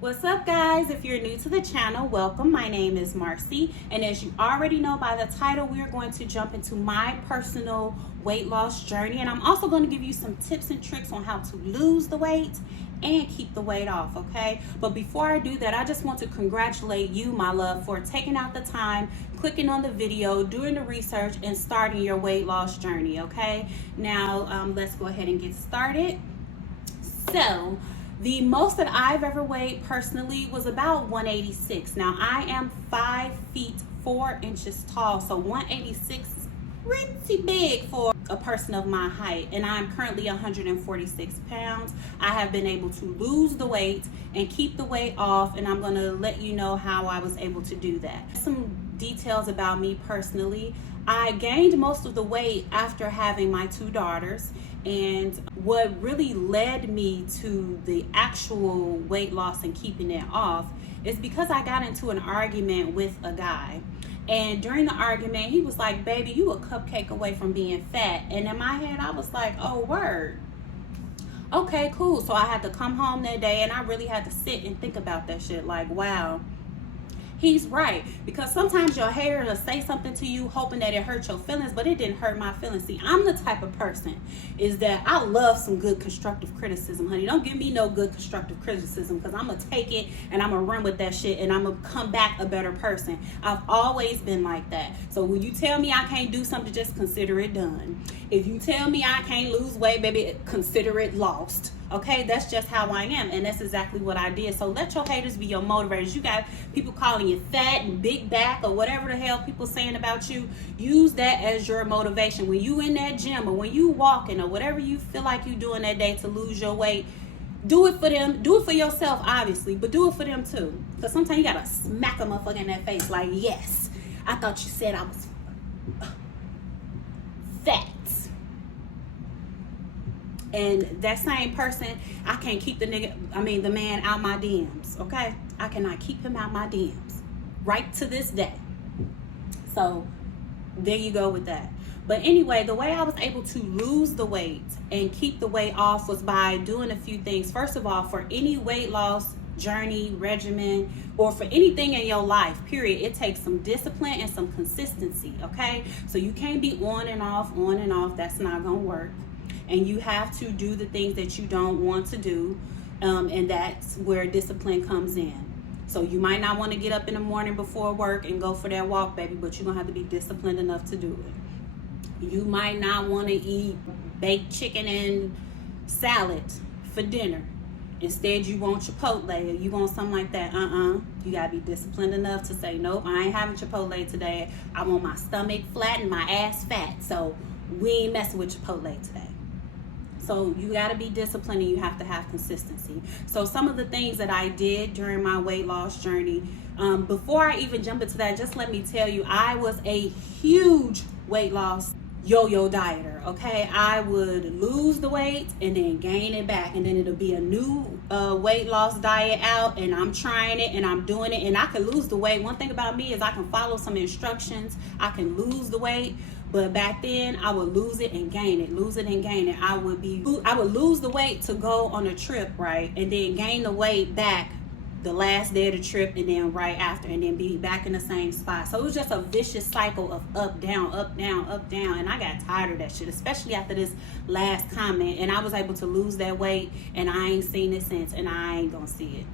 What's up, guys? If you're new to the channel, welcome. My name is Marcy, and as you already know by the title, we are going to jump into my personal weight loss journey, and I'm also going to give you some tips and tricks on how to lose the weight and keep the weight off, okay? But before I do that, I just want to congratulate you, my love, for taking out the time, clicking on the video, doing the research, and starting your weight loss journey, okay? Now, let's go ahead and get started. So, the most that I've ever weighed personally was about 186. Now, I am 5 feet 4 inches tall, so 186 pretty big for a person of my height, and I'm currently 146 pounds. I have been able to lose the weight and keep the weight off, and I'm going to let you know how I was able to do that. Some details about me personally. I gained most of the weight after having my 2 daughters, and what really led me to the actual weight loss and keeping it off is because I got into an argument with a guy. And during the argument, he was like, "Baby, you a cupcake away from being fat." And in my head, I was like, "Oh, word. Okay, cool." So I had to come home that day, and I really had to sit and think about that shit. Like, wow, he's right. Because sometimes your hater will say something to you hoping that it hurts your feelings, but it didn't hurt my feelings. See, I'm the type of person is that I love some good constructive criticism, honey. Don't give me no good constructive criticism, because I'm going to take it and I'm going to run with that shit and I'm going to come back a better person. I've always been like that. So when you tell me I can't do something, just consider it done. If you tell me I can't lose weight, baby, consider it lost. Okay, that's just how I am, and that's exactly what I did. So let your haters be your motivators. You got people calling you fat and big back or whatever the hell people saying about you. Use that as your motivation. When you in that gym or when you walking or whatever you feel like you doing that day to lose your weight, do it for them. Do it for yourself, obviously, but do it for them too. Because sometimes you gotta smack a motherfucker in that face like, yes, I thought you said I was fat. And that same person, I can't keep the man out my DMs, okay? I cannot keep him out my DMs right to this day. So there you go with that. But anyway, the way I was able to lose the weight and keep the weight off was by doing a few things. First of all, for any weight loss journey, regimen, or for anything in your life, period, it takes some discipline and some consistency, okay? So you can't be on and off. That's not gonna work. And you have to do the things that you don't want to do, and that's where discipline comes in. So you might not want to get up in the morning before work and go for that walk, baby, but you're going to have to be disciplined enough to do it. You might not want to eat baked chicken and salad for dinner. Instead, you want Chipotle or you want something like that. You got to be disciplined enough to say, nope, I ain't having Chipotle today. I want my stomach flat and my ass fat. So we ain't messing with Chipotle today. So you got to be disciplined and you have to have consistency. So some of the things that I did during my weight loss journey, before I even jump into that, just let me tell you, I was a huge weight loss yo-yo dieter, okay? I would lose the weight and then gain it back, and then it'll be a new weight loss diet out, and I'm trying it and I'm doing it, and I can lose the weight. One thing about me is I can follow some instructions. I can lose the weight. But back then, I would lose it and gain it, lose it and gain it. I would lose the weight to go on a trip, right? And then gain the weight back the last day of the trip and then right after, and then be back in the same spot. So it was just a vicious cycle of up, down, up, down, up, down. And I got tired of that shit, especially after this last comment. And I was able to lose that weight, and I ain't seen it since, and I ain't gonna see it.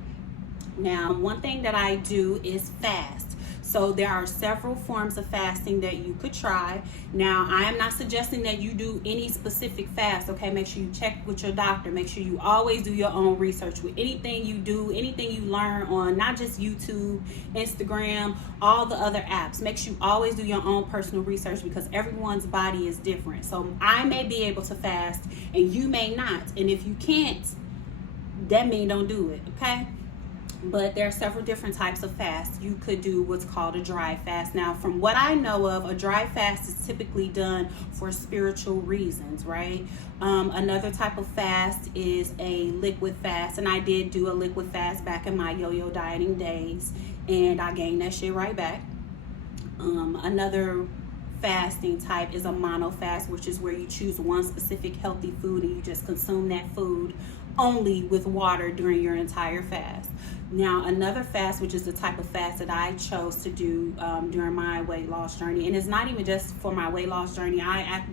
Now, one thing that I do is fast. So there are several forms of fasting that you could try. Now, I am not suggesting that you do any specific fast, okay? Make sure you check with your doctor. Make sure you always do your own research with anything you do, anything you learn on, not just YouTube, Instagram, all the other apps. Make sure you always do your own personal research, because everyone's body is different. So I may be able to fast and you may not. And if you can't, that means don't do it, okay? But there are several different types of fasts. You could do what's called a dry fast. Now, from what I know of, a dry fast is typically done for spiritual reasons, right? Another type of fast is a liquid fast, and I did do a liquid fast back in my yo-yo dieting days, and I gained that shit right back. Another fasting type is a mono fast, which is where you choose one specific healthy food and you just consume that food only with water during your entire fast. Now, another fast, which is the type of fast that I chose to do during my weight loss journey, and it's not even just for my weight loss journey.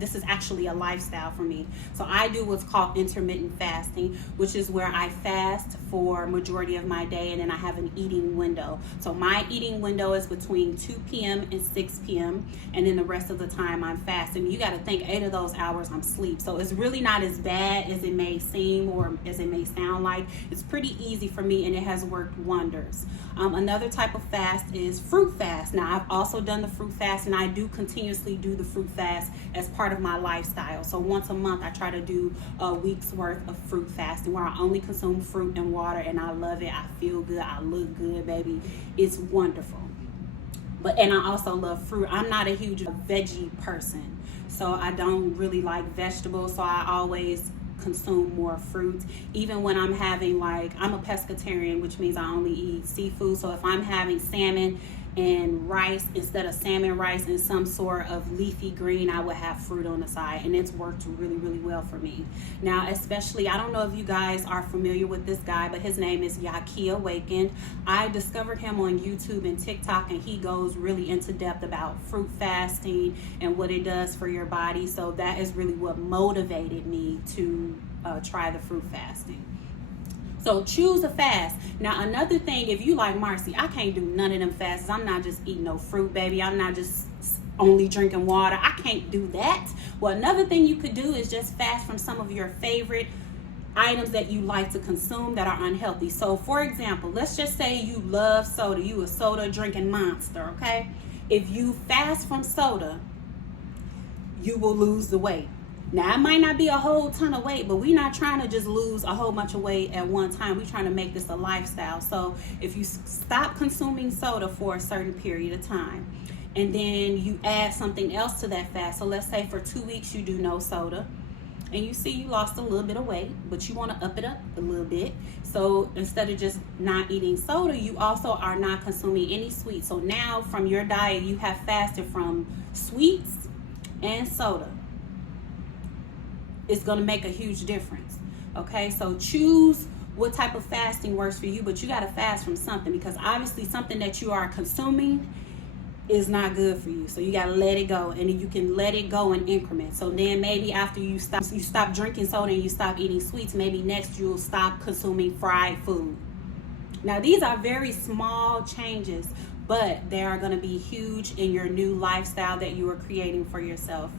This is actually a lifestyle for me. So I do what's called intermittent fasting, which is where I fast for majority of my day, and then I have an eating window. So my eating window is between 2 p.m. and 6 p.m., and then the rest of the time I'm fasting. You got to think 8 of those hours I'm asleep. So it's really not as bad as it may seem or as it may sound like. It's pretty easy for me, and it has worked wonders. Another type of fast is fruit fast. Now, I've also done the fruit fast, and I do continuously do the fruit fast as part of my lifestyle. So once a month I try to do a week's worth of fruit fasting where I only consume fruit and water, and I love it. I feel good, I look good, baby. It's wonderful. And I also love fruit. I'm not a huge veggie person, so I don't really like vegetables, so I always consume more fruit. Even when I'm having, I'm a pescatarian, which means I only eat seafood. So if I'm having salmon and rice, instead of salmon, rice, and some sort of leafy green, I would have fruit on the side, and it's worked really, really well for me. Now, especially, I don't know if you guys are familiar with this guy, but his name is Yaki Awakened. I discovered him on YouTube and TikTok, and he goes really into depth about fruit fasting and what it does for your body. So that is really what motivated me to try the fruit fasting. So choose a fast. Now, another thing, if you like, Marcy, I can't do none of them fasts. I'm not just eating no fruit, baby. I'm not just only drinking water. I can't do that. Well, another thing you could do is just fast from some of your favorite items that you like to consume that are unhealthy. So, for example, let's just say you love soda. You a soda drinking monster, okay? If you fast from soda, you will lose the weight. Now, it might not be a whole ton of weight, but we're not trying to just lose a whole bunch of weight at one time. We're trying to make this a lifestyle. So if you stop consuming soda for a certain period of time, and then you add something else to that fast. So let's say for 2 weeks you do no soda, and you see you lost a little bit of weight, but you want to up it up a little bit. So instead of just not eating soda, you also are not consuming any sweets. So now from your diet, you have fasted from sweets and soda. It's going to make a huge difference. Okay, so choose what type of fasting works for you, but you got to fast from something, because obviously something that you are consuming is not good for you. So you got to let it go, and you can let it go in increments. So then maybe after you stop drinking soda and you stop eating sweets, maybe next you'll stop consuming fried food. Now, these are very small changes, but they are going to be huge in your new lifestyle that you are creating for yourself.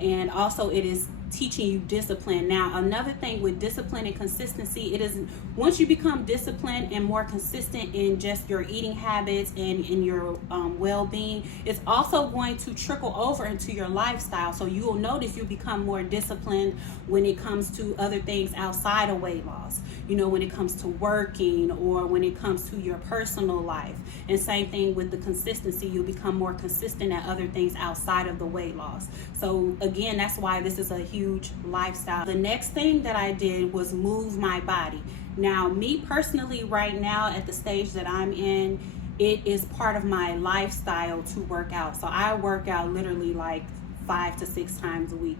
And also, it is teaching you discipline. Now, another thing with discipline and consistency, it is once you become disciplined and more consistent in just your eating habits and in your well-being, it's also going to trickle over into your lifestyle. So you will notice you become more disciplined when it comes to other things outside of weight loss. You know, when it comes to working or when it comes to your personal life. And same thing with the consistency, you'll become more consistent at other things outside of the weight loss. So again, that's why this is a huge lifestyle. The next thing that I did was move my body. Now, me personally, right now at the stage that I'm in, it is part of my lifestyle to work out. So I work out literally like 5 to 6 times a week.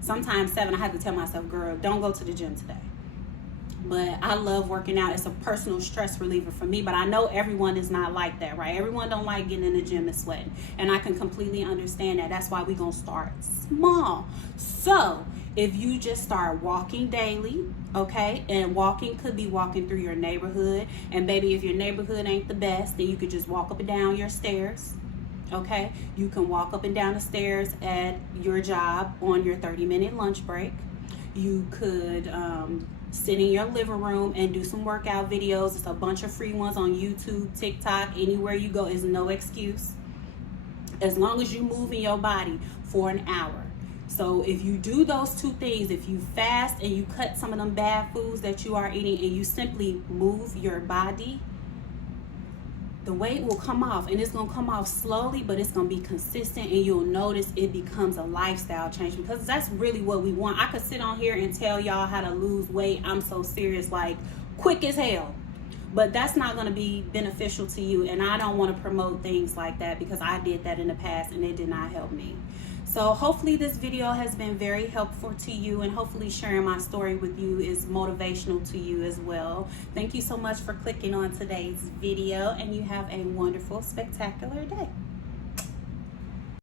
Sometimes 7. I have to tell myself, girl, don't go to the gym today. But I love working out. It's a personal stress reliever for me, but I know everyone is not like that, right? Everyone don't like getting in the gym and sweating, and I can completely understand that. That's why we're gonna start small. So if you just start walking daily, okay, and walking could be walking through your neighborhood, and baby, if your neighborhood ain't the best, then you could just walk up and down your stairs. Okay, you can walk up and down the stairs at your job on your 30-minute lunch break. You could sit in your living room and do some workout videos. It's a bunch of free ones on YouTube, TikTok, anywhere you go is no excuse. As long as you move in your body for an hour. So if you do those 2 things, if you fast and you cut some of them bad foods that you are eating and you simply move your body, the weight will come off, and it's going to come off slowly, but it's going to be consistent, and you'll notice it becomes a lifestyle change, because that's really what we want. I could sit on here and tell y'all how to lose weight. I'm so serious, like quick as hell, but that's not going to be beneficial to you, and I don't want to promote things like that because I did that in the past and it did not help me. So hopefully this video has been very helpful to you, and hopefully sharing my story with you is motivational to you as well. Thank you so much for clicking on today's video, and you have a wonderful, spectacular day.